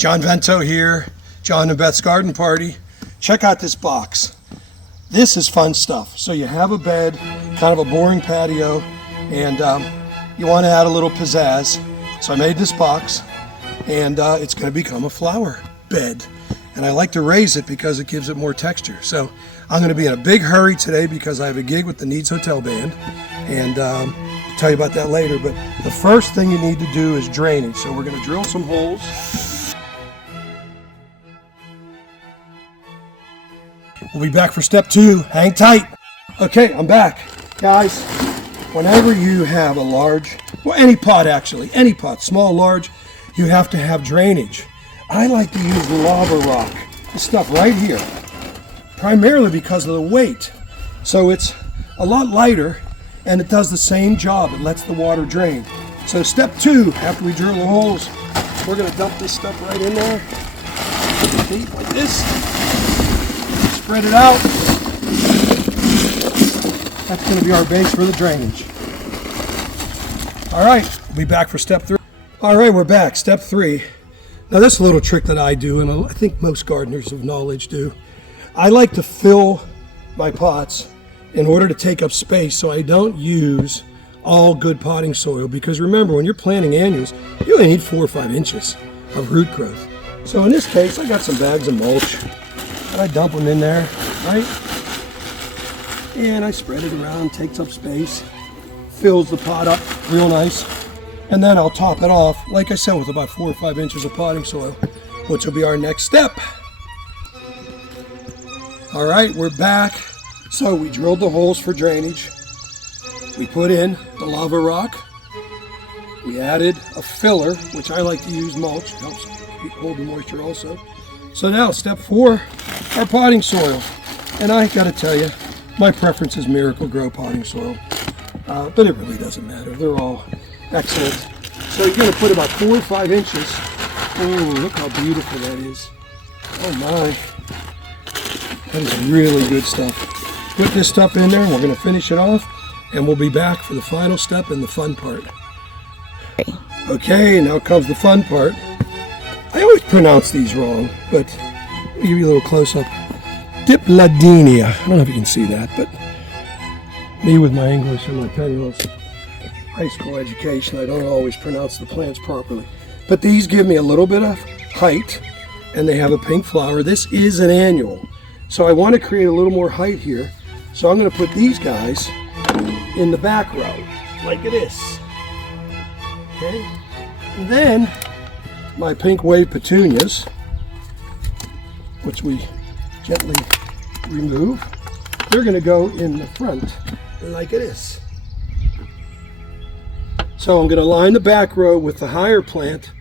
John Vento here, John and Beth's Garden Party. Check out this box. This is fun stuff. So you have a bed, kind of a boring patio, and you want to add a little pizzazz. So I made this box, and it's going to become a flower bed. And I like to raise it because it gives it more texture. So I'm going to be in a big hurry today because I have a gig with the Needs Hotel Band, and I'll tell you about that later. But the first thing you need to do is drainage. So we're going to drill some holes. We'll be back for step 2. Hang tight. Okay, I'm back. Guys, whenever you have a large, well, any pot actually, any pot, small, large, you have to have drainage. I like to use lava rock, this stuff right here, primarily because of the weight. So it's a lot lighter and it does the same job. It lets the water drain. So step 2, after we drill the holes, we're going to dump this stuff right in there. See, like this. Spread it out. That's going to be our base for the drainage. All right, we'll be back for step 3. All right, we're back. Step 3. Now this is a little trick that I do, and I think most gardeners of knowledge do. I like to fill my pots in order to take up space so I don't use all good potting soil, because remember, when you're planting annuals, you only need 4 or 5 inches of root growth. So in this case, I got some bags of mulch. And I dump them in there, right? And I spread it around, takes up space, fills the pot up real nice. And then I'll top it off, like I said, with about 4 or 5 inches of potting soil, which will be our next step. All right, we're back. So we drilled the holes for drainage. We put in the lava rock. We added a filler, which I like to use mulch. It helps hold the moisture also. So now, step 4, our potting soil. And I gotta tell you, my preference is Miracle-Gro potting soil. But it really doesn't matter. They're all excellent. So you're gonna put about 4 or 5 inches. Oh, look how beautiful that is. Oh my. That is really good stuff. Put this stuff in there, and we're gonna finish it off, and we'll be back for the final step and the fun part. Okay, now comes the fun part. I always pronounce these wrong, but let me give you a little close-up. Dipladenia. I don't know if you can see that, but me with my English and my penniless high school education, I don't always pronounce the plants properly. But these give me a little bit of height, and they have a pink flower. This is an annual, so I want to create a little more height here. So I'm going to put these guys in the back row, like this. Okay, and then my pink wave petunias, which we gently remove, they're going to go in the front like this. So I'm going to line the back row with the higher plant,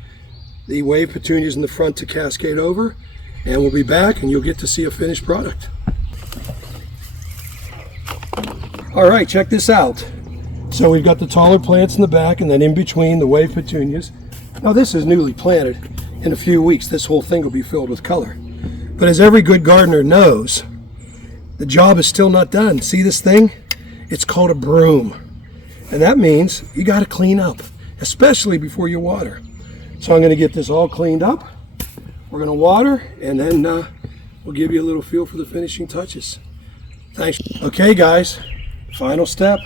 the wave petunias in the front to cascade over, and we'll be back and you'll get to see a finished product. All right, check this out. So we've got the taller plants in the back, and then in between the wave petunias. Now this is newly planted. In a few weeks, this whole thing will be filled with color. But as every good gardener knows, the job is still not done. See this thing? It's called a broom. And that means you got to clean up, especially before you water. So I'm going to get this all cleaned up. We're going to water, and then we'll give you a little feel for the finishing touches. Thanks. Okay, guys, final step,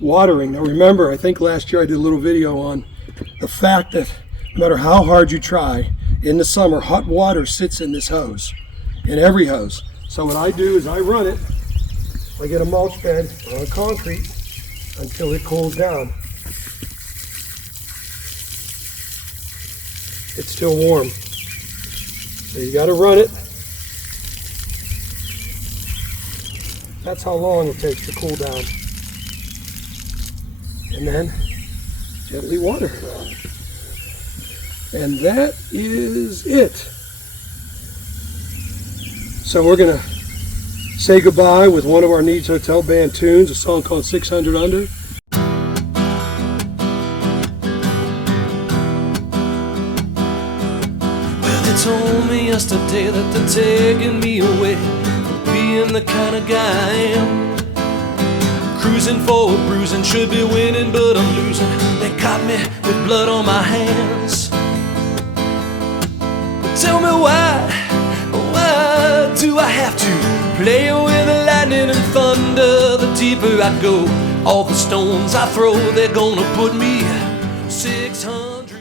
watering. Now remember, I think last year I did a little video on the fact that no matter how hard you try, in the summer, hot water sits in this hose, in every hose. So what I do is I run it, I get a mulch bed on concrete until it cools down. It's still warm. So you gotta run it. That's how long it takes to cool down. And then gently water. And that is it. So we're gonna say goodbye with one of our Needs Hotel Band tunes, a song called 600 Under. Well, they told me yesterday that they're taking me away from being the kind of guy I am. Cruising forward, bruising, should be winning, but I'm losing. They caught me with blood on my hands. Tell me why do I have to play with the lightning and thunder? The deeper I go, all the stones I throw, they're gonna put me 600